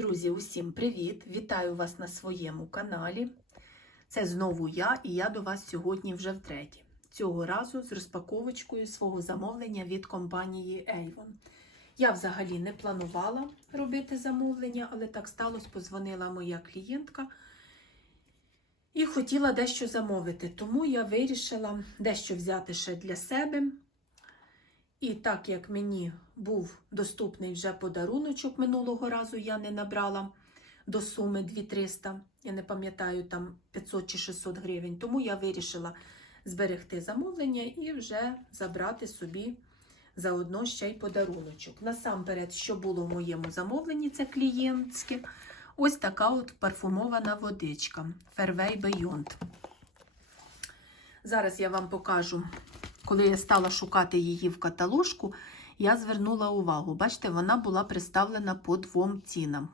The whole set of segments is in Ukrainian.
Друзі, усім привіт! Вітаю вас на своєму каналі. Це знову я, і я до вас сьогодні вже втретє. Цього разу з розпаковочкою свого замовлення від компанії Avon. Я взагалі не планувала робити замовлення, але так сталося, позвонила моя клієнтка і хотіла дещо замовити. Тому я вирішила дещо взяти ще для себе. І так як мені був доступний вже подаруночок минулого разу, я не набрала до суми 2300, я не пам'ятаю, там 500 чи 600 гривень, тому я вирішила зберегти замовлення і вже забрати собі заодно ще й подаруночок. Насамперед, що було в моєму замовленні, це клієнтське, ось така от парфумована водичка Fairway Beyond. Зараз я вам покажу коли я стала шукати її в каталожку, я звернула увагу. Бачите, вона була представлена по двом цінам.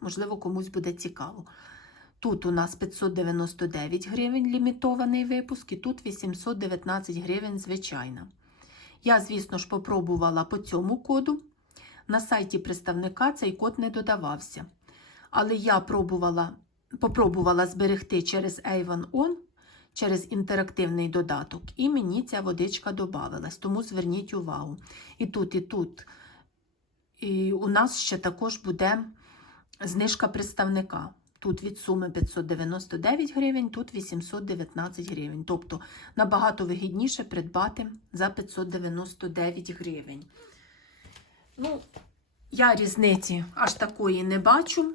Можливо, комусь буде цікаво. Тут у нас 599 гривень лімітований випуск, і тут 819 гривень звичайна. Я, звісно ж, попробувала по цьому коду. На сайті представника цей код не додавався. Але я пробувала, попробувала зберегти через Avon On через інтерактивний додаток, і мені ця водичка додавалась, тому зверніть увагу. І тут, і тут і у нас ще також буде знижка представника. Тут від суми 599 гривень, тут 819 гривень. Тобто набагато вигідніше придбати за 599 гривень. Ну, я різниці аж такої не бачу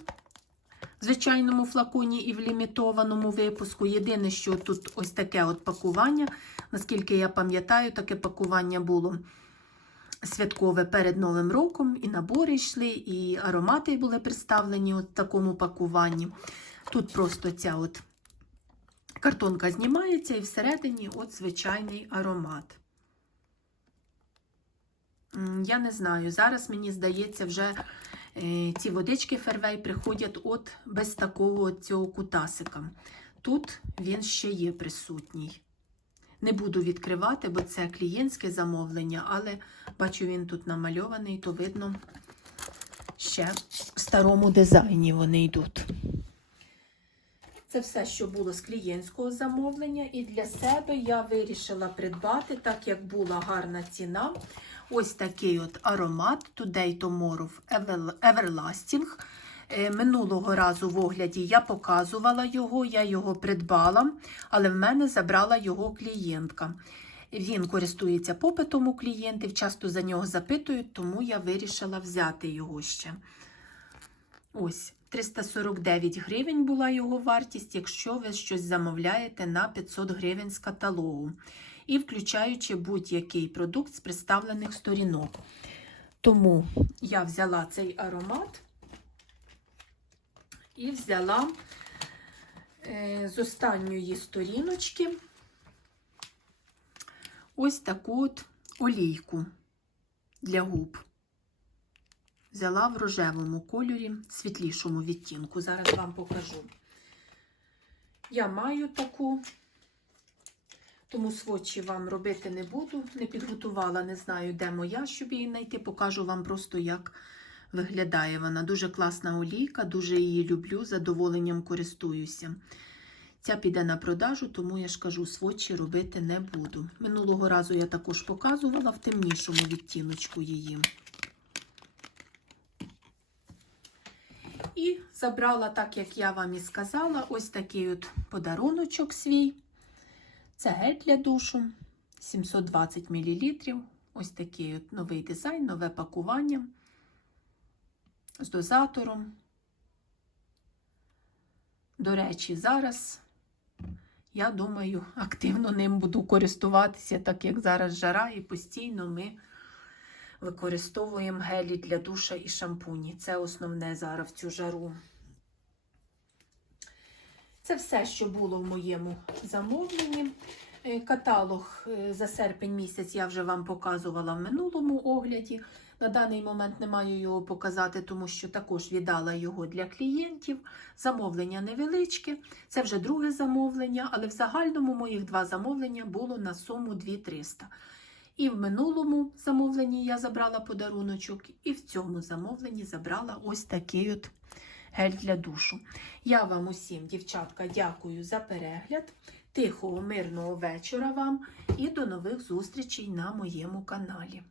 звичайному флаконі і в лімітованому випуску. Єдине, що тут ось таке от пакування. Наскільки я пам'ятаю, таке пакування було святкове перед Новим роком, і набори йшли, і аромати були представлені в такому пакуванні. Тут просто ця от картонка знімається, і всередині от звичайний аромат. Я не знаю, зараз мені здається, вже ці водички фервей приходять от без такого цього кутасика. Тут він ще є присутній. Не буду відкривати, бо це клієнтське замовлення, але бачу, він тут намальований, то видно, ще в старому дизайні вони йдуть. Це все, що було з клієнтського замовлення, і для себе я вирішила придбати, так як була гарна ціна. Ось такий от аромат Today Tomorrow Everlasting. Е, минулого разу в огляді я показувала його, я його придбала, але в мене забрала його клієнтка. Він користується попитом у клієнтів, часто за нього запитують, тому я вирішила взяти його ще. Ось, 349 гривень була його вартість, якщо ви щось замовляєте на 500 гривень з каталогу і включаючи будь-який продукт з представлених сторінок. Тому я взяла цей аромат і взяла е, з останньої сторіночки ось таку от олійку для губ. Взяла в рожевому кольорі, світлішому відтінку. Зараз вам покажу. Я маю таку тому сводчі вам робити не буду. Не підготувала, не знаю, де моя, щоб її знайти. Покажу вам просто, як виглядає вона. Дуже класна олійка, дуже її люблю, задоволенням користуюся. Ця піде на продажу, тому я ж кажу, сводчі робити не буду. Минулого разу я також показувала в темнішому відтіночку її. І забрала, так як я вам і сказала, ось такий от подаруночок свій. Це гель для душу 720 мл. Ось такий от новий дизайн, нове пакування з дозатором. До речі, зараз, я думаю, активно ним буду користуватися, так як зараз жара, і постійно ми використовуємо гелі для душа і шампуні. Це основне зараз в цю жару. Це все, що було в моєму замовленні. Е, каталог е, за серпень місяць я вже вам показувала в минулому огляді. На даний момент не маю його показати, тому що також віддала його для клієнтів. Замовлення невеличке, це вже друге замовлення, але в загальному моїх два замовлення було на суму 2300. І в минулому замовленні я забрала подаруночок, і в цьому замовленні забрала ось такий от гель для душу. Я вам усім, дівчатка, дякую за перегляд. Тихого, мирного вечора вам і до нових зустрічей на моєму каналі.